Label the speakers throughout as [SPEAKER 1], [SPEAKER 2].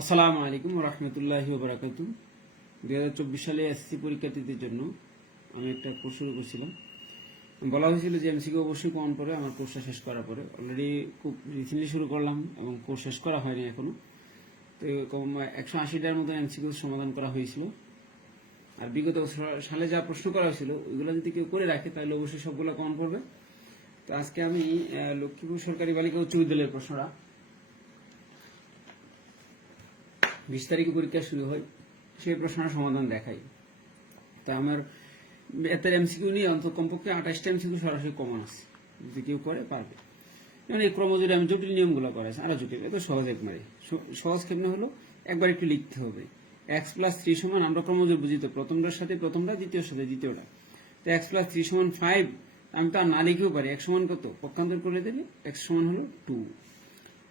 [SPEAKER 1] আসসালামু আলাইকুম রহমতুল্লাহ বারাকাত দুই হাজার চব্বিশ সালে এসসি পরীক্ষার্থীদের জন্য আমি একটা কোর্স শুরু করছিলাম। বলা হয়েছিল যে এমসিকে অবশ্যই কমন পরে আমার কোর্সটা শেষ করার পরে। অলরেডি খুব রিসেন্টলি শুরু করলাম এবং কোর্স শেষ করা হয়নি এখনও তো এরকম একশো আশিটার মতন এমসিকিউ সমাধান করা হয়েছিল। আর বিগত সালে যা প্রশ্ন করা হয়েছিল, ওইগুলো যদি কেউ করে রাখে, তাহলে অবশ্যই সবগুলো কমন পড়বে তো আজকে আমি লক্ষ্মীপুর সরকারি বালিকা উচ্চ বিদ্যালয়ের প্রশ্নটা বিশ তারিখে পরীক্ষা শুরু হয়, সেই প্রশ্নের সমাধান দেখাই। তা আমার এতের এমসিকিউ নিয়ে অন্তত কমপক্ষে আঠাশটা এমসিকিউ সরাসরি কমন আছে। যদি কেউ করে, পারবে। যেমন এই ক্রমজোরে আমি জটিল নিয়মগুলো করা আরও জটিল এত সহজ একবারে সহজ কেমনে হলো? একবার একটু লিখতে হবে। এক্স প্লাস থ্রি সমান, আমরা ক্রমজোর বুঝি তো, প্রথমটার সাথে প্রথমটা দ্বিতীয় সাথে দ্বিতীয়টা। তো এক্স প্লাস থ্রি সমান ফাইভ আমি তো আর না লিখেও পারি। এক সমান কত? পক্ষান্তর করে দিলে এক্স সমান হলো টু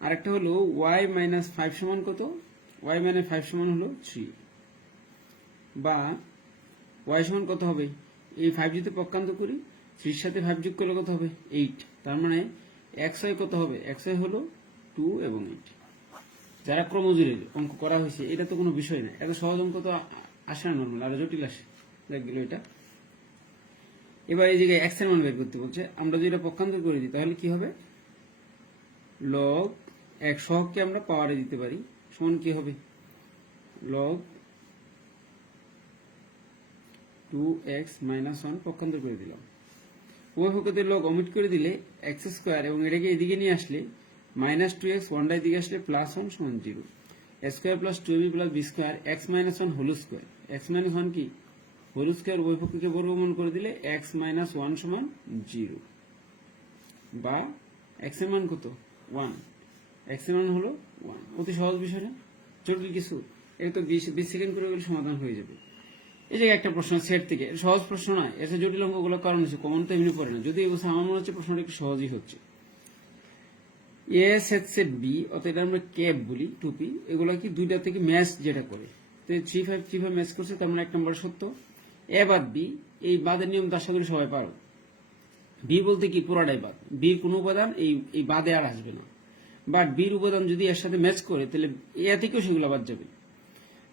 [SPEAKER 1] আরেকটা হলো ওয়াই মাইনাস ফাইভ সমান কত? ওয়াই মাইনাস ফাইভ সমান হলো থ্রি বা ওয়াই সমান কত হবে? এই ফাইভ যদি পক্ষান্ত করি থ্রির সাথে ফাইভ যোগ করলে কত হবে? এইট তার মানে এক্স কত হবে? এক্স ওয়াই হলো টু এবং এইট যারা ক্রমজুরের অঙ্ক করা হয়েছে, এটা তো কোনো বিষয় না। এত সহজ অঙ্ক তো আসে না নর্মাল আরও জটিল আসে। দেখ এটা। এবার এই জায়গায় এক্সের মান বের করতে বলছে, আমরা যদি এটা পক্ষান্তর করে দিই, তাহলে কি হবে? লগ এক সহগকে আমরা পাওয়ারে দিতে পারি। সমান কি হবে? Log two X minus one পক্ষান্তর করে দিলাম। উভয় পক্ষতে লগ অমিট করে দিলে এক্স স্কোয়ার এবং এটাকে এদিকে নিয়ে আসলে মাইনাস টু এক্স ওয়ানটা এদিকে আসলে প্লাস ওয়ান সমান zero square plus two B plus B square X minus one whole square X minus one কি? হোল স্কোয়ার উভয় পক্ষকে বর্গমূল করে দিলে এক্স মাইনাস ওয়ান সমান জিরো বা এক্সের মান কত? ওয়ান এক্সের মান হলো ওয়ান অতি সহজ বিষয় না। জটিল কিছু। এটা তো বিশ বিশ সেকেন্ড করে গেলে সমাধান হয়ে যাবে। এই জায়গায় একটা প্রশ্ন সেট থেকে। সহজ প্রশ্ন নয়। এসে জটিল অঙ্কগুলো কারণ হচ্ছে কমন তো এমনি পড়ে না। যদি এই আমার মনে হচ্ছে প্রশ্নটা একটু সহজই হচ্ছে। এ সেট সেট বি অর্থাৎ এটা আমরা ক্যাপ বলি টুপি এগুলো কি দুইটা থেকে ম্যাচ যেটা করে। তো three five three five match করছে, তার মানে এক নম্বর সত্য। এ বাদ বি এই বাদের নিয়ম তো আশা সবাই পারো। বি বলতে কি? পুরাটাই বাদ। বির কোনো উপাদান, এই এই বাদে আর আসবে না। বাট বির উপাদান যদি এর সাথে ম্যাচ করে, তাহলে এ থেকেও সেগুলো বাদ যাবে।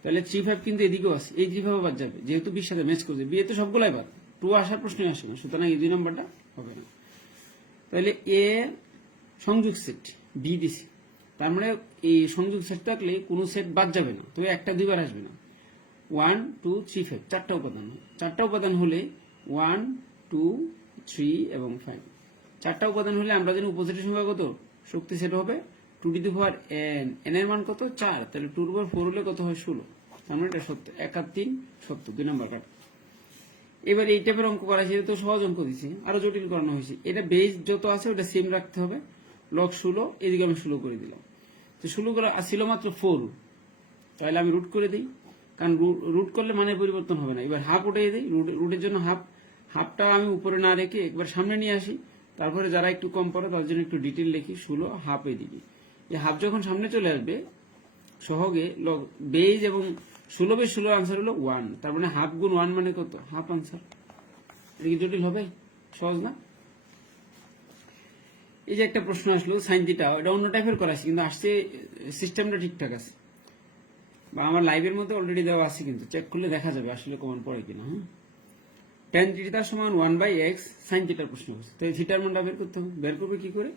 [SPEAKER 1] তাহলে থ্রি ফাইভ কিন্তু এদিকেও আছে, এই থ্রি ফাইভ বাদ যাবে, যেহেতু বির সাথে ম্যাচ করছে। বিয়ে তো সবগুলাই বাদ, টু আসার প্রশ্নই আসে না, সুতরাং এই দুই নম্বরটা হবে না। তাহলে এ সংযোগ সেট বি দিছি। তার মানে এই সংযোগ সেট থাকলে কোনো সেট বাদ যাবে না, তবে একটা দুইবার আসবে না। ওয়ান টু থ্রি ফাইভ চারটা উপাদান। চারটা উপাদান হলে ওয়ান টু থ্রি এবং ফাইভ চারটা উপাদান হলে আমরা জানি উপস্থিতি সংখ্যা কত? শক্তি সেটা হবে two to the power N N এর মান কত? চার। তাহলে টু পাওয়ার ফোর হলে কত হয়? ষোলো। তার মানে এটা সত্য। এক আর তিন, সত্য। দুই নম্বর কাট এবার এই টাইপের অঙ্ক করা হয়েছে তো সহজ অঙ্ক দিচ্ছে আরও জটিল করানো হয়েছে। এটা বেস যত আছে, ওটা সেম রাখতে হবে। লক ষোলো, এদিকে আমি ষোলো করে দিলাম। তো ষোলো করা ছিল মাত্র ফোর তাহলে আমি রুট করে দিই। কারণ রুট করলে মানে পরিবর্তন হবে না। এবার হাফ উঠে দিই। রুটের জন্য হাফ হাফটা আমি উপরে না রেখে একবার সামনে নিয়ে আসি। তারপরে যারা একটু কম পড়ে, তাদের জন্য একটু ডিটেল লিখি ষোলো হাফ এদিকে এই হাফ যখন সামনে চলে আসবে, সহগে বেজ এবং ষোলো বেশ ষোলো আনসার হলো ওয়ান তার মানে হাফ গুণ ওয়ান মানে কত? হাফ আনসার এটা কি জটিল হবে? সহজ না? এই যে একটা প্রশ্ন আসলো সাইন থিটা এটা অন্য টাইপের করা আছে কিন্তু আসছে সিস্টেমটা ঠিকঠাক আছে। বা আমার লাইভের মধ্যে অলরেডি দেওয়া আছে কিন্তু চেক করলে দেখা যাবে আসলে কমন পড়ে কিনা হ্যাঁ? টেন থিটা সমান ওয়ান বাই এক্স সাইন থিটার প্রশ্ন করছে তো এই থিটার মানটা বের করতে হবে। বের করবে কি করে?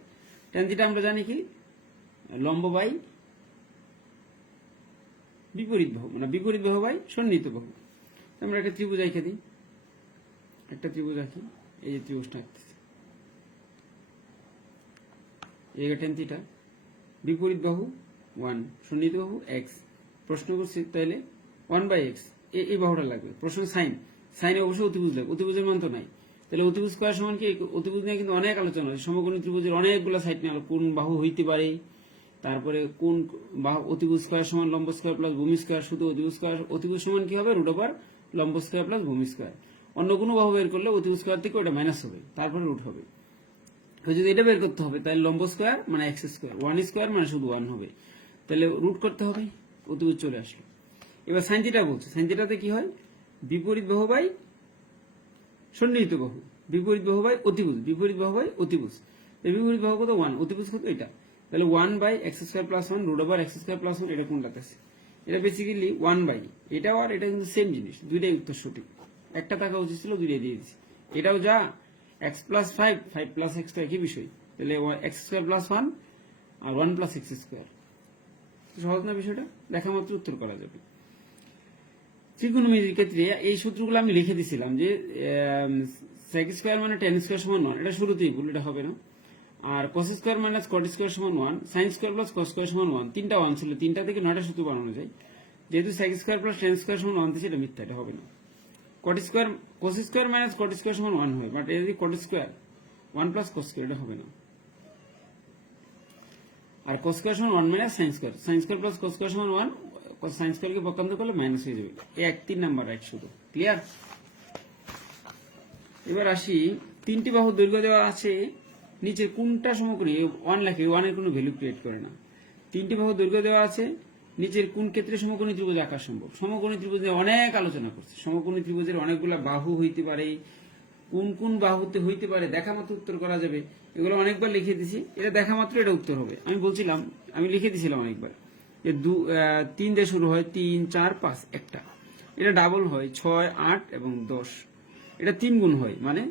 [SPEAKER 1] টেন থিটা আমরা জানি কি? লম্ব বাই বিপরীত বাহু মানে বিপরীত বাহু বাই সন্নিহিত বাহু। আমরা একটা ত্রিভুজ আঁকে দিই। একটা ত্রিভুজ আঁকি। এই যে ত্রিভুজটা আঁকতেছে। এই টেন থিটা বিপরীত বাহু ওয়ান সন্নিহিত বাহু এক্স প্রশ্ন করছি তাইলে ওয়ান বাই এক্স এই বাহুটা লাগবে। প্রশ্ন সাইন। সাইনে অবশ্যই অতিভুজ লাগবে। অতিভুজের মান তো নাই। তাহলে অতিভুজ করার সমান কি? অতিভুজ নিয়ে কিন্তু অনেক আলোচনা হয়। সমকোণ ত্রিভুজের অনেকগুলো সাইড নিয়ে কোন বাহু হইতে পারে, তারপরে কোন বাহু অতিভুজ স্কয়ার সমান লম্ব স্কোয়ার প্লাস ভূমি স্কোয়ার? শুধু অতিভুজ স্কয়ার অতিভুজ সমান কি হবে? রুট ওভার লম্ব স্কোয়ার প্লাস ভূমি স্কোয়ার। অন্য কোনো বাহু বের করলে অতিভুজ স্কোয়ার থেকে ওটা মাইনাস হবে, তারপরে রুট হবে। যদি এটা বের করতে হবে, তাহলে লম্ব স্কোয়ার মানে এক্স স্কোয়ার। ওয়ান স্কোয়ার মানে শুধু ওয়ান হবে। তাহলে রুট করতে হবে, অতিভুজ চলে আসলো। এবার সাইনটিটা বলছে। সাইনটিটাতে কি হয়? বিপরীত বাহু বাই সন্নিহিত বাহু। বিপরীত বাহু বাই অতিভুজ। বিপরীত বাহু বাই অতিভুজ। বিপরীত বাহু কত? ওয়ান অতিভুজ কত? এটা। তাহলে one by X square plus one root over X square plus one এটা কোনটাতে আছে এটা বেসিক্যালি ওয়ান বাই এটাও আর এটা কিন্তু সেম জিনিস। দুইটাই উত্তর সঠিক। একটা থাকা উচিত ছিল, দুইটাই দিয়ে দিচ্ছি এটাও যা X plus five five plus X তো একই বিষয়। তাহলে এক্স স্কোয়ার প্লাস ওয়ান আর ওয়ান প্লাস এক্স স্কোয়ার সহজ না বিষয়টা? দেখা মাত্র উত্তর করা যাবে। ত্রিকোণমিতির ক্ষেত্রে এই সূত্রগুলো আমি লিখে দিছিলাম যে সেক স্কোয়ার মানে টেন স্কোয়ার সমান ওয়ান এটা শুরুতেই ভুল, এটা হবে না। আর cos square minus cot square সমান one sine square plus cos square সমান ওয়ান তিনটা ওয়ান ছিল, তিনটা থেকে নয়টা সূত্র বানানো যায়। যেহেতু sec square plus tan square সমান ওয়ান এটা মিথ্যা, এটা হবে না। Cot square cos square minus cot square সমান ওয়ান হয় বাট যদি cot square one plus cos square এটা হবে না। আর কস স্কোয়ার সমান one minus sine square sine square plus cos square সমান ওয়ান সাইন স্কোয়ারকে পক্ষান্তর করলে মাইনাস হয়ে যাবে। এক, তিন নাম্বার রাইট শুধু। ক্লিয়ার এবার আসি, তিনটি বাহু দৈর্ঘ্য দেওয়া আছে, নিচের কোনটা সমকোণী? ওয়ান লেখে ওয়ানের কোনো ভ্যালু ক্রিয়েট করে না। তিনটি বাহু দৈর্ঘ্য দেওয়া আছে, নিচের কোন ক্ষেত্রে সমকোণী ত্রিভুজ আঁকা সম্ভব? সমকোণী ত্রিভুজ অনেক আলোচনা করছে। সমকোণী ত্রিভুজের অনেকগুলা বাহু হইতে পারে, কোন কোন বাহুতে হইতে পারে, দেখা মাত্র উত্তর করা যাবে। এগুলো অনেকবার লিখে দিছি। এটা দেখা মাত্র, এটা উত্তর হবে। আমি বলছিলাম, আমি লিখে দিছিলাম অনেকবার। যে দু তিন দিয়ে শুরু হয় তিন, চার, পাঁচ, একটা। এটা ডাবল হয় ছয়, আট এবং দশ। এটা তিন গুণ হয় মানে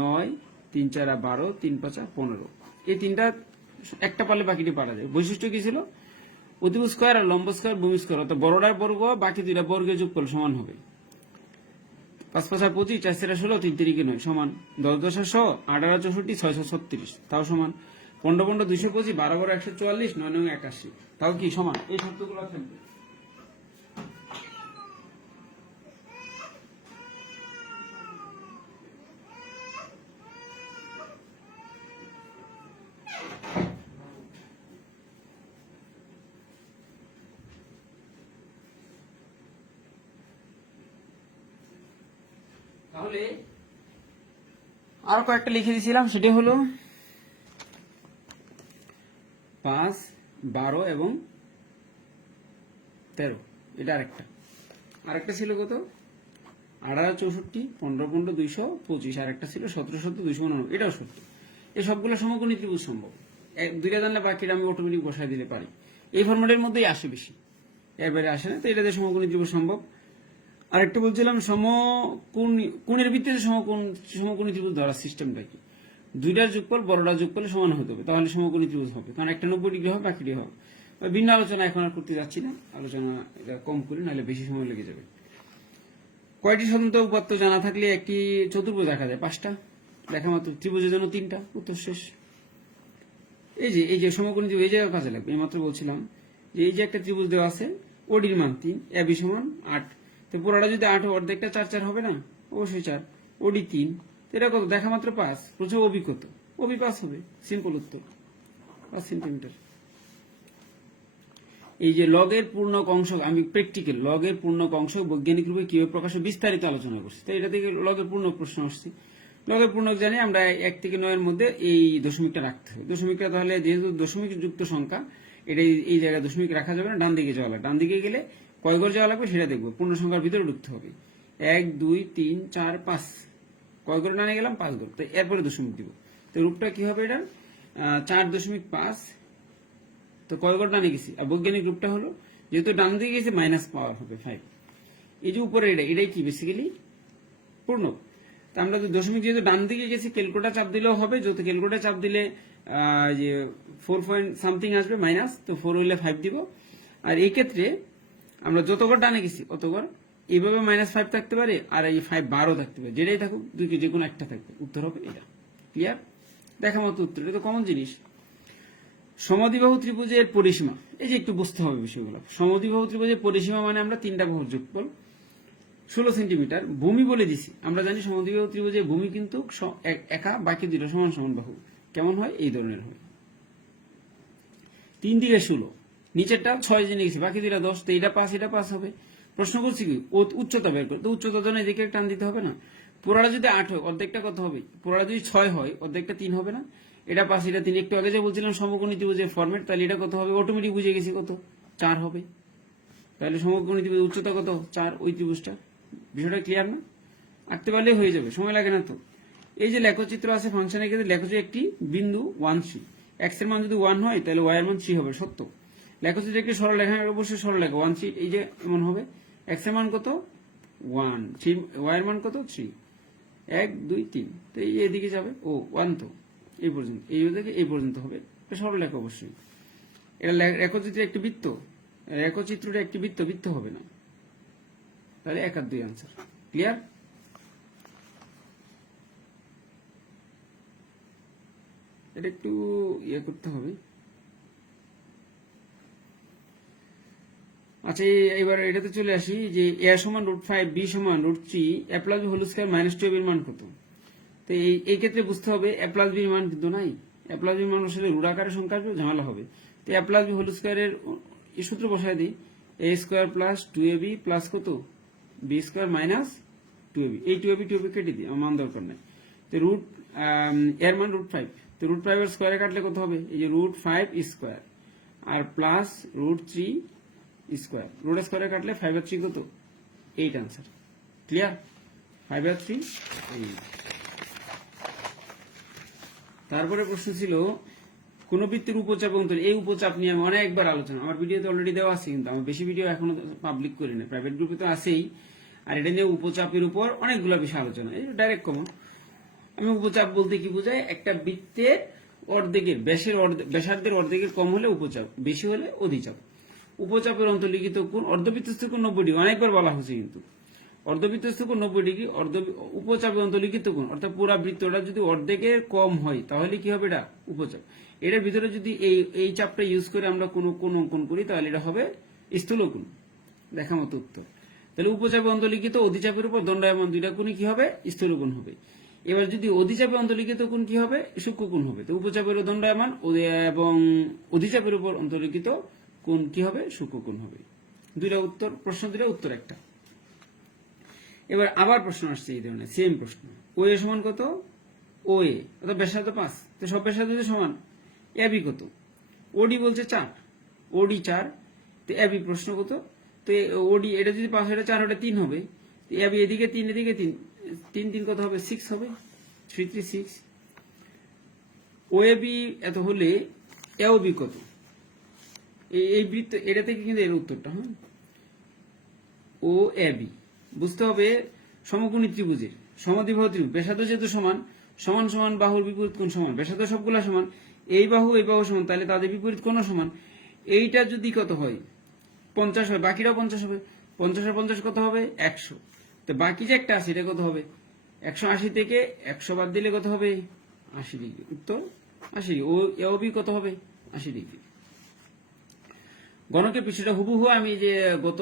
[SPEAKER 1] নয়, তিন, চারা বারো, তিন, পাঁচা পনেরো। এই তিনটা একটা পারলে বাকিটি পারা যায়। বৈশিষ্ট্য কি ছিল? অতিভুজ স্কোয়ার আর লম্ব স্কোয়ার ভূমি স্কোয়ার অর্থাৎ বড়টার বর্গ, বাকি দুইটা বর্গে যোগ করলে সমান হবে। পাঁচ, পাঁচা পঁচিশ, চার, চারা, ষোলো, তিন, তিরিকে নয়, সমান। দশ, দশা শ আঠারো চৌষট্টি ছয়শো ছত্রিশ, তাও সমান। পনেরো পনেরো দুইশো পঁচিশ, বারো বারো একশো চুয়াল্লিশ, নয় নয় একাশি। তাও কি সমান? এই শব্দগুলো থাকবে তাহলে আর কয়েকটা লিখে দিয়েছিলাম সেটি হলো পাঁচ, বারো এবং তেরো। এটা আরেকটা। আরেকটা ছিল কত? আঠারো, চৌষট্টি, পনেরো পনেরো, দুইশো পঁচিশ। আর একটা ছিল সতেরো সত্তর দুইশো উনানব্বই এটাও সত্য। এই সবগুলো সমকোণী ত্রিভুজ সম্ভব। দুইটা জানলে বাকিটা আমি অটোমেটিক বসায় দিতে পারি। এই ফর্মেটের মধ্যেই আসে বেশি। এর বাইরে আসে না, তো এটাতে সমকোণী ত্রিভুজ সম্ভব। আরেকটা বলছিলাম সম কোন কোণের ভিত্তিতে সমকোণ সমকোণী ত্রিভুজ ধরার সিস্টেমটা কি? দুইটার যোগফল বড়টা যোগফল সমান হতে হবে। তাহলে সমকোণী ত্রিভুজ হবে। কারণ একটা নব্বই ডিগ্রি হবে বাকিটি হবে। ভিন্ন আলোচনা এখন আর করতে যাচ্ছি না। আলোচনা এটা কম করি, নাহলে বেশি সময় লেগে যাবে। কয়টি স্বতন্ত্র উপাত্ত জানা থাকলে একটি চতুর্ভুজ দেখা যায়? পাঁচটা। দেখা মাত্র ত্রিভুজের জন্য তিনটা। উত্তর শেষ। এই যে এই যে সমকোণী ত্রিভুজ, এই জায়গায় কাজে লাগবে। এই মাত্র বলছিলাম যে, এই যে একটা ত্রিভুজ দেওয়া আছে ওডির মান তিন এবি সমান আট। তো পুরোটা যদি আট অর্ধেকটা চার চার হবে না? অবশ্যই চার। ওডি তিন। এটা কত? দেখা মাত্র পাঁচ। প্রচুর অবি কত অবি পাঁচ হবে। সিম্পল উত্তর। পাঁচ সেন্টিমিটার এই যে লগের পূর্ণ অংশ, আমি প্র্যাকটিক্যাল লগের পূর্ণ অংশ বৈজ্ঞানিক রূপে কীভাবে প্রকাশে বিস্তারিত আলোচনা করছি। তো এটা থেকে লগের পূর্ণ প্রশ্ন আসছে। লগের পূর্ণ জানি আমরা এক থেকে নয়ের মধ্যে এই দশমিকটা রাখতে হবে। দশমিকটা তাহলে যেহেতু দশমিক যুক্ত সংখ্যা, এটা এই- জায়গায় দশমিক রাখা যাবে না ডান দিকে যাওয়া ডান দিকে গেলে কয় যাওয়া লাগবে সেটা দেখব। পূর্ণ সংখ্যার ভিতরে ঢুকতে হবে। এক, দুই, তিন, চার, পাঁচ। কয় ঘরে ডানে গেলাম পাঁচ ঘর তো এরপরে দশমিক দিব। তো রূপটা কি হবে এটা চার দশমিক পাঁচ। তো কয় ঘর ডানে গেছি। আর বৈজ্ঞানিক রূপটা হলো, যেহেতু ডান দিকে গেছে মাইনাস পাওয়ার হবে ফাইভ এই যে উপরে এটা, এটাই কি বেসিক্যালি পূর্ণ। তা আমরা তো দশমিক যেহেতু ডান দিকে গেছি ক্যালকুলেটার চাপ দিলেও হবে। যত ক্যালকুলেটার চাপ দিলে যে ফোর পয়েন্ট সামথিং আসবে মাইনাস তো ফোর হইলে ফাইভ দিব। আর এই ক্ষেত্রে আমরা যত ঘর ডানে গেছি, অত ঘর এইভাবে মাইনাস ফাইভ থাকতে পারে, আর এই ফাইভ বারো থাকতে পারে। যেটাই থাকুক, দুই যে কোনো একটা থাকবে। উত্তর হবে এটা। ক্লিয়ার দেখা মতো উত্তর। এটা তো কমন জিনিস। সমদ্বিবাহু ত্রিভুজের পরিসীমা। এই যে একটু বুঝতে হবে বিষয়গুলো। সমদ্বিবাহু ত্রিভুজের পরিসীমা মানে আমরা তিনটা বাহু যোগফল ষোলো সেন্টিমিটার। ভূমি বলে দিছি। আমরা জানি সমদ্বিবাহু ত্রিভুজের ভূমি কিন্তু একা, বাকি দুটো সমান সমান বাহু। কেমন হয়? এই ধরনের হয়। তিন দিকে ষোলো। নিচেরটা ছয় জেনে গেছি। বাকি দুটা দশ। তো এটা পাঁচ এটা পাঁচ হবে। প্রশ্ন করছি কি? উচ্চতা বের করে। তো উচ্চতা জন্য এদিকে টান দিতে হবে না। পুরাটা যদি আট হয়, অর্ধেকটা কত হবে? পুরাটা যদি ছয় হয়, অর্ধেকটা তিন হবে না? এটা পাঁচ এটা তিন। একটু আগে যে বলছিলাম, সমকোণী ত্রিভুজের ফরম্যাট তাহলে এটা কত হবে? অটোমেটিক বুঝে গেছি কত। চার হবে। তাহলে সমকোণী উচ্চতা কত? চার ওই ত্রিভুজটা। বিষয়টা ক্লিয়ার না? আঁকতে পারলে হয়ে যাবে, সময় লাগে না তো। এই যে লেখচিত্র আছে ফাংশনের ক্ষেত্রে, লেখচিত্র একটি বিন্দু ওয়ান থ্রি এক্সের মান যদি ওয়ান হয়, তাহলে ওয়াই এর মান থ্রি হবে, সত্য। লেখচিত্রে একটি সরল লেখা অবশ্যই সরল লেখা ওয়ান থ্রি এই যে এমন হবে। এক্সের মান কত? ওয়ান থ্রি ওয়াই এর মান কত? থ্রি এক, দুই, তিন। তো এই এদিকে যাবে। ও ওয়ান তো। এই পর্যন্ত। এই থেকে এই পর্যন্ত হবে। সরল লেখা অবশ্যই। এটা রেখচিত্রে একটি বৃত্ত। রেখচিত্রটা একটি বৃত্ত বৃত্ত হবে না। তাহলে এক আর দুই আনসার ক্লিয়ার এটা একটু ইয়ে করতে হবে। আচ্ছা এবার এটাতে চলে আসি যে এ সমান রুট ফাইভ বি সমান root three A plus B whole square minus two এর মান কত? তো এই ক্ষেত্রে বুঝতে হবে এ প্লাস বির মান কিন্তু নাই। এ প্লাস বির মান আসলে রুট আকারের সংখ্যা আসবে, ঝামেলা হবে। তো এ প্লাস বি হোল স্কোয়ারের এই সূত্র বসায় দিই। A square plus two A B plus কত? B square minus two A B. এই two A B two A B কেটে দিই আমার মান দরকার নাই। তো রুট এর মান রুট ফাইভ। তো রুট ফাইভের স্কোয়ারে কাটলে কত হবে? এই যে রুট ফাইভ স্কোয়ার। আর plus root three square root স্কোয়ারে কাটলে ফাইভ আর থ্রি কত? এইট আনসার ক্লিয়ার ফাইভ আর থ্রি এইট তারপরে প্রশ্ন ছিল, কোন বৃত্তের উপচাপ অন্তর এই উপচাপ নিয়ে আমি অনেকবার আলোচনা, আমার ভিডিওতে অলরেডি দেওয়া আছে কিন্তু আমার বেশি ভিডিও এখনও পাবলিক করি না প্রাইভেট গ্রুপে তো আছেই। আর এটা নিয়ে উপচাপের উপর অনেকগুলো বিষয় আলোচনা, এই ডাইরেক্ট কমন আমি উপচাপ বলতে কি বোঝায়? একটা বৃত্তের অর্ধেকের, ব্যাসের অর্ধে- ব্যাসার্ধের অর্ধেকের কম হলে উপচাপ, বেশি হলে অধিচাপ। উপচাপের অন্তর্লিখিত কোণ অর্ধবৃত্তস্থ কোণ নব্বই ডিগ্রি। অনেকবার বলা হয়েছে কিন্তু। অর্ধবৃত্তস্থ কোণ নব্বই ডিগ্রি অর্ধ উপচাপের অন্তর্লিখিত কোণ, অর্থাৎ পুরা বৃত্তটা যদি অর্ধেকের কম হয়, তাহলে কি হবে এটা? উপচাপ। এটার ভিতরে যদি এই এই চাপটা ইউজ করে আমরা কোনো কোন অঙ্কন করি, তাহলে এটা হবে স্থূল কোণ দেখা মতো উত্তর। তাহলে উপচাপে অন্তর্লিখিত অধিচাপের উপর দণ্ডায়মান দুইটা কোণই কি হবে? স্থূল কোণ হবে। এবার যদি অধিচাপে অন্তর্লিখিত কোণ কি হবে? সূক্ষ্ম কোণ হবে। তো উপচাপের দণ্ডায়মান এবং অধিচাপের উপর অন্তর্লিখিত কোণ কি হবে? কোণ হবে। দুইটা উত্তর, প্রশ্ন দুইটা উত্তর একটা। এবার আবার প্রশ্ন আসছে এই ধরনের সেম প্রশ্ন। ও এ সমান কত? ও এ অর্থাৎ ব্যাসার্ধ পাঁচ। তো সব ব্যাসার্ধ তো সমান এবি কত? ওডি বলছে চার। ওডি চার, তো এবি প্রশ্ন কত? তো ওডি এটা যদি পাঁচ এটা চার ওটা তিন হবে। তো এবি এদিকে তিন এদিকে তিন। তিন তিন কত হবে? সিক্স হবে। Three three six O AB এত হলে এও বি কত? এই- বৃত্ত, এটা থেকে কিন্তু এর উত্তরটা হ্যাঁ? O, A, B. বুঝতে হবে সমকোণী ত্রিভুজের। সমদ্বিবাহু ত্রিভুজ। ব্যাসার্ধ যেহেতু সমান সমান সমান, বাহুর বিপরীত কোণ সমান। ব্যাসার্ধ সবগুলা সমান, এই বাহু এই বাহু সমান, তাহলে তাদের বিপরীত কোণ সমান। এইটা যদি কত হয়? পঞ্চাশ হয়, বাকিরাও পঞ্চাশ হবে। পঞ্চাশ আর পঞ্চাশ কত হবে? একশো। তো বাকি যে একটা আছে, এটা কত হবে? একশো আশি থেকে একশো বাদ দিলে কত হবে? আশি ডিগ্রি। উত্তর, আশি ডিগ্রি। ও, বি কত হবে? আশি ডিগ্রি। গণকের পৃষ্ঠটা হুবহু আমি যে গত,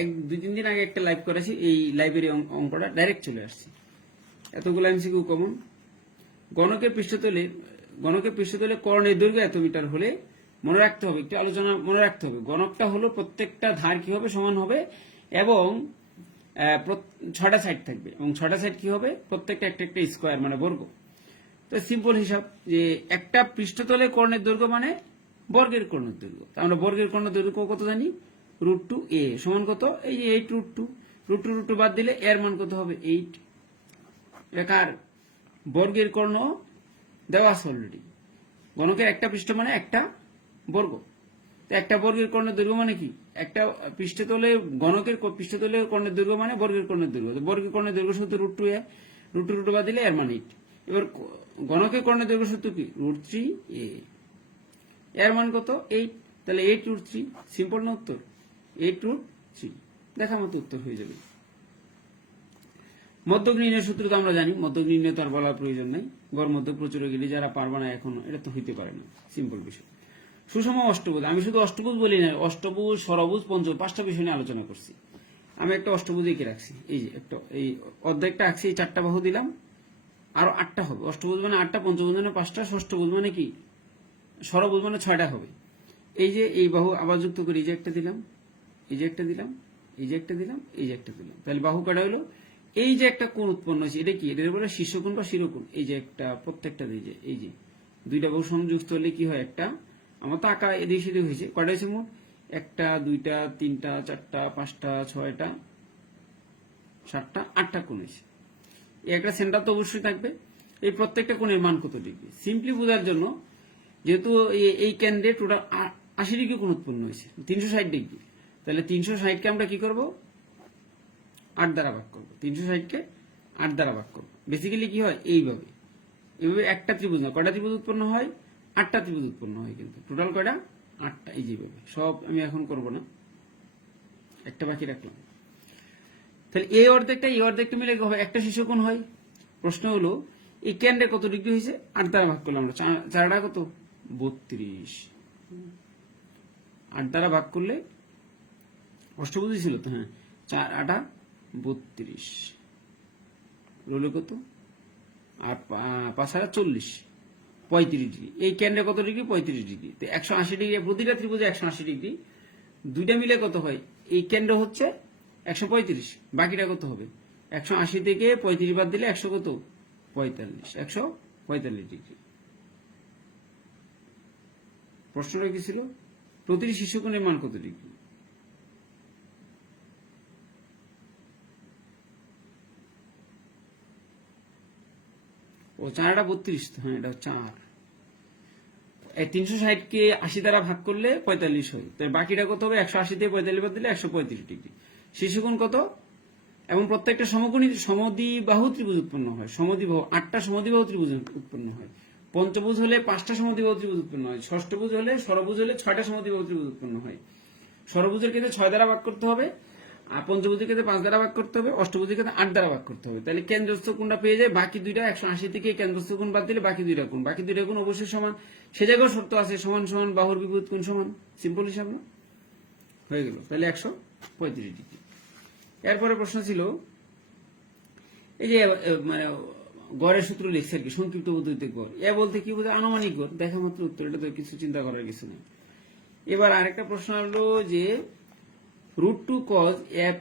[SPEAKER 1] এক, দুই, তিন দিন আগে একটা লাইভ করেছি, এই লাইব্রেরি অঙ্কটা ডাইরেক্ট চলে আসছে। এতগুলো এমসিকিউ কমন গণকের পৃষ্ঠতলে গণকের পৃষ্ঠতলে কর্ণের দৈর্ঘ্য এত মিটার হলে মনে রাখতে হবে, একটু আলোচনা মনে রাখতে হবে। গণকটা হলো প্রত্যেকটা ধার কি হবে সমান হবে এবং ছটা সাইড থাকবে এবং ছটা সাইড কি হবে? প্রত্যেকটা একটা একটা স্কোয়ার মানে বর্গ। তো সিম্পল হিসাব যে একটা পৃষ্ঠতলে কর্ণের দৈর্ঘ্য মানে বর্গের কর্ণের দৈর্ঘ্য। আমরা বর্গের কর্ণের দৈর্ঘ্য কত জানি? রুট টু এ সমান কত? এই যে eight root two root two root two বাদ দিলে এর মান কত হবে? এইট কার বর্গের কর্ণ দেওয়া আছে অলরেডি গণকের একটা পৃষ্ঠ মানে একটা বর্গ। তো একটা বর্গের কর্ণের দৈর্ঘ্য মানে কি? একটা পৃষ্ঠতলে গণকের পৃষ্ঠতলে কর্ণের দৈর্ঘ্য মানে বর্গের কর্ণের দৈর্ঘ্য। বর্গের কর্ণের দৈর্ঘ্য সূত্র root two A root two root বাদ দিলে এর মান এইট এবার গণকের কর্ণের দৈর্ঘ্য সূত্র কি? রুট থ্রি এ এর মান কত? এইট তাহলে এইট রুট থ্রি সিম্পল না উত্তর? এইট রুট থ্রি দেখা মতো উত্তর হয়ে যাবে। মধ্যক নির্ণয়ের সূত্র তো আমরা জানি, মধ্যক নির্ণয় তো আর বলার প্রয়োজন নাই। গড় মধ্য প্রচুর গেলে যারা পারবে না এখনও, এটা তো হইতে পারে না। সিম্পল বিষয়। সুষম অষ্টভুজ। আমি শুধু অষ্টভুজ বলি না, অষ্টভুজ, সরভুজ, পঞ্চভুজ, পাঁচটা বিষয় নিয়ে আলোচনা করছি। আমি একটা অষ্টভুজ এঁকে রাখছি। এই যে একটা, এই অর্ধেকটা আঁকছি, এই চারটা বাহু দিলাম, আরও আটটা হবে। অষ্টভুজ মানে আটটা, পঞ্চভুজ মানে পাঁচটা, ষষ্ঠভুজ মানে কি? সরভুজ মানে ছয়টা হবে। এই যে এই বাহু আবার যুক্ত করে এই যে একটা দিলাম, এই যে একটা দিলাম, এই যে একটা দিলাম, এই যে একটা দিলাম। তাহলে বাহু কাটা হলো? এই যে একটা কোণ উৎপন্ন হয়েছে, এটা কি? এটার বলে শীর্ষকোণ বা শিরোকোণ? এই যে একটা প্রত্যেকটা এই যে এই যে দুইটা বাহু সংযুক্ত হলে কি হয় একটা? আমার তো আঁকা এদিকে সেদিকে হয়েছে। কটা হয়েছে মোট? একটা, দুইটা, তিনটা, চারটা, পাঁচটা, ছয়টা, সাতটা, আটটা কোণ হয়েছে। এই একটা সেন্টার তো অবশ্যই থাকবে। এই প্রত্যেকটা কোণের মান কত ডিগ্রি? সিম্পলি বোঝার জন্য যেহেতু এই কেন্দ্রে টোটাল আশি ডিগ্রি কোণ উৎপন্ন হয়েছে, তিনশো ষাট ডিগ্রি। তাহলে তিনশো ষাটকে আমরা কি করব? আট দ্বারা ভাগ করব। তিনশো ষাটকে আট দ্বারা ভাগ করব। বেসিক্যালি কি হয়? এইভাবে। এইভাবে একটা ত্রিভুজ না, কয়টা ত্রিভুজ উৎপন্ন হয়? আটটা ত্রিভুজ উৎপন্ন হয় কিন্তু। টোটাল কয়টা? আটটা, এই যেভাবে সব আমি এখন করব না। একটা বাকি রাখলাম। তাহলে এই অর্ধেকটা এই অর্ধেকটা মিলে হবে একটা শিশুকোণ হয়। প্রশ্ন হলো, এই কেন্দ্রে কত ডিগ্রি হয়েছে? আট দ্বারা ভাগ করলাম আমরা। চারটা কত? বত্রিশ। আট দ্বারা ভাগ করলে অষ্টভুজি ছিল তো হ্যাঁ। চার, আটা, বত্রিশ। রইল কত? আর পাঁচ হাজার চল্লিশ। পঁয়ত্রিশ ডিগ্রি। এই কেন্দ্রে কত ডিগ্রি? পঁয়ত্রিশ ডিগ্রি। তো একশো আশি ডিগ্রি, প্রতিটা ত্রিভুজে একশো আশি ডিগ্রি। দুইটা মিলে কত হয়? এই কেন্দ্র হচ্ছে একশো পঁয়ত্রিশ। বাকিটা কত হবে? একশো আশি থেকে পঁয়ত্রিশ বাদ দিলে একশো কত? পঁয়তাল্লিশ। একশো পঁয়তাল্লিশ ডিগ্রি। প্রশ্নটা কি ছিল? প্রতিটি শিশুকোণের মান কত ডিগ্রি? ও চারটা বত্রিশ হ্যাঁ এটা চার তিনশো ষাটকে আশি দ্বারা ভাগ করলে পঁয়তাল্লিশ হয়। তো বাকিটা কত হবে? একশো আশি থেকে পঁয়তাল্লিশ বাদ দিলে একশো পঁয়ত্রিশ ডিগ্রি। শিশুকোণ কত? এবং প্রত্যেকটা সমকোণী সমদ্বিবাহু ত্রিভুজ উৎপন্ন হয়। সমদ্বিবাহু, আটটা সমদ্বিবাহু ত্রিভুজ উৎপন্ন হয়। পঞ্চভুজ হলে পাঁচটা সমদ্বিবাহু উৎপন্ন হয়, ষষ্ঠভুজ হলে ষড়ভুজ হলে ছয়টা সমদ্বিবাহু উৎপন্ন হয়। ষড়ভুজের ক্ষেত্রে ছয় দ্বারা ভাগ করতে হবে, আর পঞ্চভুজের ক্ষেত্রে পাঁচ দ্বারা ভাগ করতে হবে, অষ্টভুজের ক্ষেত্রে আট দ্বারা ভাগ করতে হবে। তাহলে কেন্দ্রস্থ কোণটা পেয়ে যায়, বাকি দুইটা একশো আশি থেকে কেন্দ্রস্থ কোণ বাদ দিলে বাকি দুইটা কোণ। বাকি দুইটা কোণ অবশ্যই সমান। সে জায়গায় শর্ত আছে, সমান সমান, বাহুর বিপরীত কোণ সমান। সিম্পল হিসাব না? হয়ে গেল। তাহলে একশো পঁয়ত্রিশ ডিগ্রি। এরপরে প্রশ্ন ছিল, এই যে মানে গড়ের সূত্র লিখছে আর কি, সংক্ষিপ্ত পদ্ধতিতে গড়। এ বলতে কি বোঝায়? আনুমানিক গড়। দেখা মাত্র উত্তর, এটা তো কিছু চিন্তা করার কিছু নেই। এবার আরেকটা প্রশ্ন হলো যে root two cos of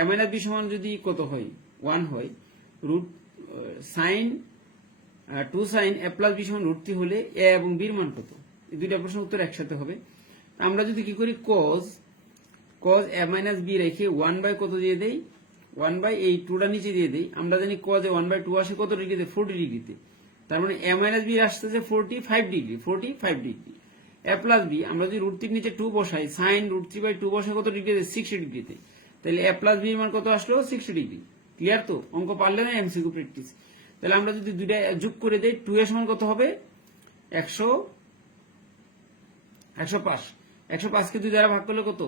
[SPEAKER 1] A minus B সমান যদি কত হয়? ওয়ান হয়। Root sine two sine A plus B সমান রুট থ্রি হলে এ এবং বির মান কত? এই দুইটা প্রশ্ন উত্তর একসাথে হবে। আমরা যদি কি করি? Cos cos A minus B রেখে ওয়ান বাই কত দিয়ে দেই? ওয়ান বাই এই টুটা নিচে দিয়ে দিই। আমরা জানি এ ওয়ান বাই টু আসে কত ডিগ্রিতে? ফোরটি ডিগ্রিতে। তার মানে এ মাইনাস বি আসতেছে forty five degree forty five degree. A plus B আমরা যদি রুট থ্রির নিচে টু বসাই sine root three by two বসাই কত ডিগ্রিতে? সিক্সটি ডিগ্রিতে। তাহলে এ প্লাস বি মান কত আসলো? Sixty degree. ক্লিয়ার তো? অঙ্ক পারলে না এমসিকিউ প্র্যাকটিস তাহলে আমরা যদি দুইটা যোগ করে দেই টু এর সমান কত হবে? একশো একশো পাঁচ। একশো পাঁচকে দুই দ্বারা ভাগ করলে কত?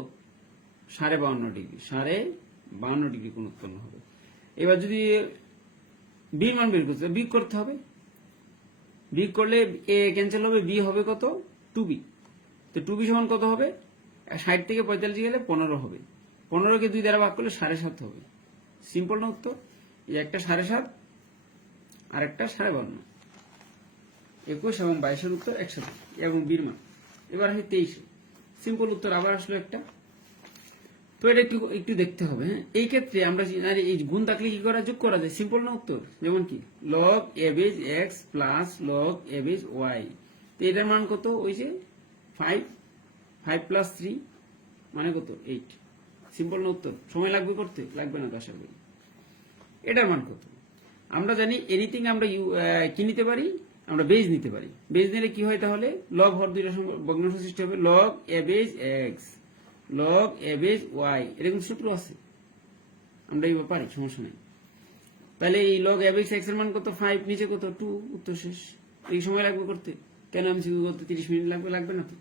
[SPEAKER 1] সাড়ে বাউন্ন ডিগ্রি। সাড়ে বাউন্ন ডিগ্রি কোণ উৎপন্ন হবে। এবার যদি বি মান বের করতে বি করতে হবে। বি করলে এ ক্যান্সেল হবে বি হবে কত? টু বি তো টু বি সমান কত হবে? ষাট থেকে পঁয়তাল্লিশ গেলে পনেরো হবে। পনেরোকে দুই দ্বারা ভাগ করলে সাড়ে সাত হবে। সিম্পল না উত্তর? একটা সাড়ে সাত, আর একটা সাড়ে বান্ন একুশ এবং বাইশের উত্তর একসাথে এবং বীর মান। এবার আসে তেইশে। সিম্পল উত্তর আবার আসলো একটা। তো এটা একটু একটু দেখতে হবে হ্যাঁ? এই ক্ষেত্রে আমরা জানি এই গুণ থাকলে কি করা, যোগ করা যায়? সিম্পল না উত্তর? যেমন কি? Log A base X plus log A base Y তো এটার মান কত? ওই যে ফাইভ ফাইভ প্লাস থ্রি মানে কত? এইট সিম্পল না উত্তর? সময় লাগবে করতে? লাগবে না আশা করি। এটার মান কত? আমরা জানি এনিথিং আমরা কি নিতে পারি? আমরা বেজ নিতে পারি। বেজ নিলে কি হয় তাহলে? লগ হর দুইটা ভগ্নাংশ সৃষ্টি হবে। Log A base X log A base Y এরকম সূত্র আছে। আমরা এইবার পারি, সমস্যা নেই। তাহলে এই লগ এবেজ এক্সের মান কত? ফাইভ নিচে কত? টু উত্তর শেষ। এই সময় লাগবে করতে। কেন আমি শুধু করতে? তিরিশ মিনিট লাগবে লাগবে না তো।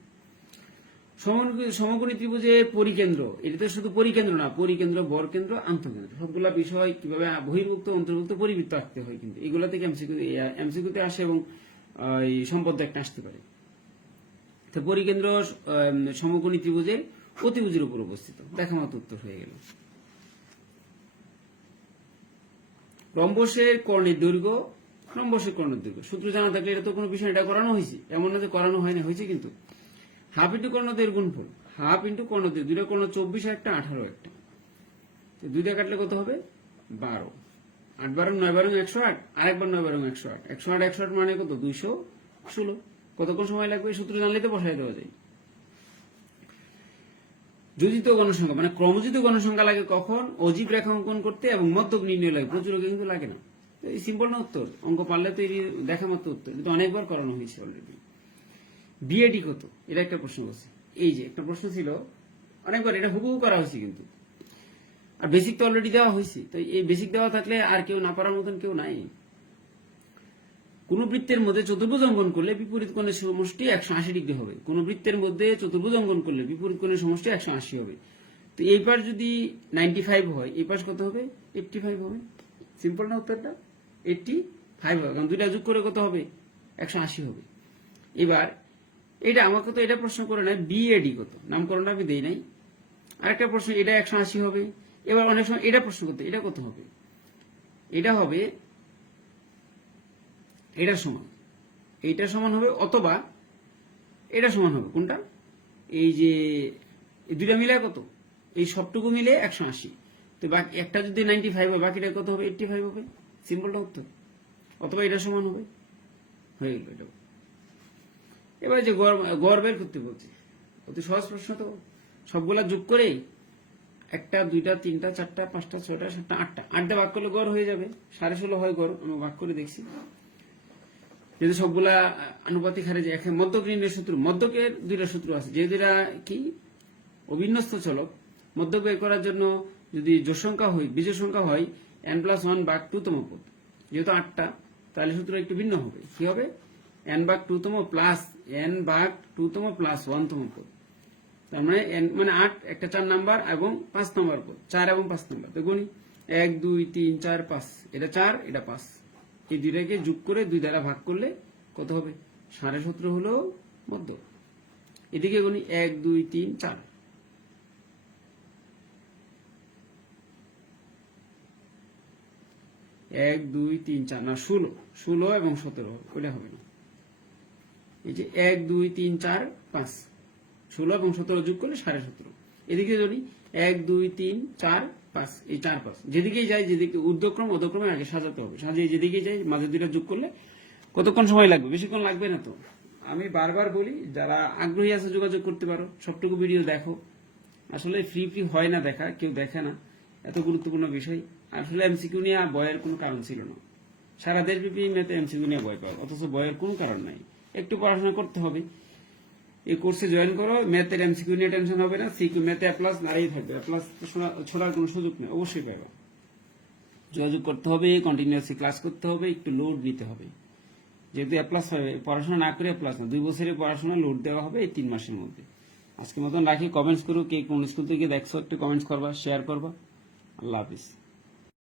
[SPEAKER 1] সমকোণী- ত্রিভুজের পরিকেন্দ্র, এটা তো শুধু পরিকেন্দ্র না, পরিকেন্দ্র, বরকেন্দ্র, আন্তঃকেন্দ্র। সবগুলা বিষয় কীভাবে বহির্ভুক্ত, অন্তর্ভুক্ত, পরিবৃত্ত আসতে হয় কিন্তু। এগুলা থেকে এমসিকিউ এমসিকিউতে আসে এবং সম্পদ একটা আসতে পারে। তো পরিকেন্দ্র সমকোণী ত্রিভুজের অতিভুজের উপর অবস্থিত দেখা মতো উত্তর হয়ে গেল। রম্বসের কর্ণের দৈর্ঘ্য, রম্বসের কর্ণের দৈর্ঘ্য। সূত্র জানা থাকলে এটা তো কোনো বিষয় এটা করানো হয়েছে। এমন না যে করানো হয় না হয়েছে কিন্তু। হাফ ইন্টু কর্ণদের গুণফল। হাফ ইন্টু কর্ণদের দুইটা কর্ণ চব্বিশ একটা আঠারো একটা। তো দুইটা কাটলে কত হবে? বারো। আট বারো নয় বারো একশো আট আরেকবার নয় বারো একশো আট। একশো আট একশো আট মানে কত? দুইশো ষোলো। কতক্ষণ সময় লাগবে? সূত্র জানলে তো বসাই দেওয়া যায়। যোজিত গণসংখ্যা মানে ক্রমজিত গণসংখ্যা লাগে কখন? অজীব রেখা অঙ্কন করতে এবং মধ্যক নির্ণয় লাগে। প্রচুর কিন্তু লাগে না। এই সিম্পল না উত্তর? অঙ্ক পারলে তো এই দেখা মাত্র উত্তর। কিন্তু অনেকবার করানো হয়েছে অলরেডি বিএডি কত? এটা একটা প্রশ্ন করছে। এই যে, একটা প্রশ্ন ছিল, অনেকবার এটা হুবহু করা হয়েছে কিন্তু। আর বেসিক তো অলরেডি দেওয়া হয়েছে। তো এই বেসিক দেওয়া থাকলে আর কেউ না পারার মতন কেউ নাই। কোন বৃত্তের মধ্যে চতুর্ভুজ অঙ্কন করলে বিপরীত কোণের সমষ্টি একশো আশি ডিগ্রি হবে। কোন বৃত্তের মধ্যে চতুর্ভুজ অঙ্কন করলে বিপরীত কোণের সমষ্টি একশো আশি হবে। তো এই পাশ যদি নাইনটি ফাইভ হয়, এই পাশ কত হবে? এইটটি ফাইভ হবে। সিম্পল না উত্তরটা? এইটটি ফাইভ হবে, কারণ দুইটা যোগ করে কত হবে? একশো আশি হবে। এবার এটা আমাকে তো এটা প্রশ্ন করে নাই বিএডি কত? নামকরণটা আমি দেই নাই। আরেকটা প্রশ্ন, এটা একশো আশি হবে। এবার অনেক সময় এটা প্রশ্ন করতে এটা কত হবে? এটা হবে এটার সমান। এইটা সমান হবে অথবা এটা সমান হবে। কোনটা? এই যে দুইটা মিলে কত? এই সবটুকু মিলে একশো আশি। তো বাকি একটা যদি নাইনটি ফাইভ হয়, বাকিটা কত হবে? এইটটি ফাইভ হবে। সিম্পলটা উত্তর অথবা এটা সমান হবে। হয়ে গেল এটা। এবার যে গড় বের করতে বলছে। অতি সহজ প্রশ্ন তো। সবগুলা যোগ করে একটা, দুইটা, তিনটা, চারটা, পাঁচটা, ছয়টা, সাতটা, আটটা। আটটা ভাগ করলে গড় হয়ে যাবে। সাড়ে ষোলো হয় গড়। আমি ভাগ করে দেখছি। যদি সবগুলা আনুপাতিক হারে যে একে মধ্যক নির্ণয় সূত্র মধ্যকের দুইটা সূত্র আছে। যে দুইটা কি? অবিন্যস্ত চলক। মধ্যক বের করার জন্য যদি জোর সংখ্যা হয় বিজয় সংখ্যা হয় এন প্লাস ওয়ান বাঘ টুতম পদ। যেহেতু আটটা, তাহলে সূত্র একটু ভিন্ন হবে। কি হবে? এন বাঘ টুতম প্লাস এন বাঘ টুতম প্লাস ওয়ানতম পদ। তার মানে n মানে আট, একটা চার নাম্বার এবং পাঁচ নাম্বার পদ। চার এবং পাঁচ নাম্বার। গুনি এক, দুই, তিন, চার, পাঁচ। এটা চার, এটা পাঁচ। এই দুইটাকে যোগ করে দুই দ্বারা ভাগ করলে কত হবে? সাড়ে সতেরো হলো মধ্য এদিকে গুনি এক, দুই, তিন, চার। এক, দুই, তিন, চার। না, ষোলো। ষোলো এবং সতেরো, ওইটা হবে না। এই যে এক, দুই, তিন, চার, পাঁচ। ষোলো এবং সতেরো যোগ করলে সাড়ে সতেরো। এদিকে যদি এক, দুই, তিন, চার পাঁচ এই চার পাঁচ যেদিকেই যাই, যেদিকে উদ্যক্রম অধক্রমে আগে সাজাতে হবে। সাজিয়ে যেদিকেই যাই, মাঝে দুইটা যোগ করলে কতক্ষণ সময় লাগবে? বেশিক্ষণ লাগবে না তো। আমি বারবার বলি, যারা আগ্রহী আছে যোগাযোগ করতে পারো, সবটুকু ভিডিও দেখো। আসলে ফ্রি ফ্রি হয় না দেখা, কেউ দেখে না। এত গুরুত্বপূর্ণ বিষয়। আসলে এমসিকিউ নিয়ে ভয়ের কোনো কারণ ছিল না। সারা দেশব্যাপী মেতে এমসিকিউ নিয়ে ভয় পায় অথচ বয়ের কোনো কারণ নাই। একটু পড়াশোনা করতে হবে। এই কোর্সে জয়েন করো ম্যাথের এমসিকিউ নিয়ে টেনশন হবে না সিকিউ ম্যাথে প্লাস নাড়াই থাকবে। প্লাস ছোড়ার কোনো সুযোগ নেই, অবশ্যই পাবে যোগাযোগ করতে হবে কন্টিনিউয়াসলি ক্লাস করতে হবে, একটু লোড দিতে হবে। যেহেতু প্লাস হবে পড়াশোনা না করে প্লাস না, দুই বছরের পড়াশোনা লোড দেওয়া হবে এই তিন মাসের মধ্যে। আজকে মতন রাখি কমেন্টস করো, কে কোন স্কুল থেকে দেখছ, একটু কমেন্টস করবা শেয়ার করবা। আল্লাহ হাফিজ।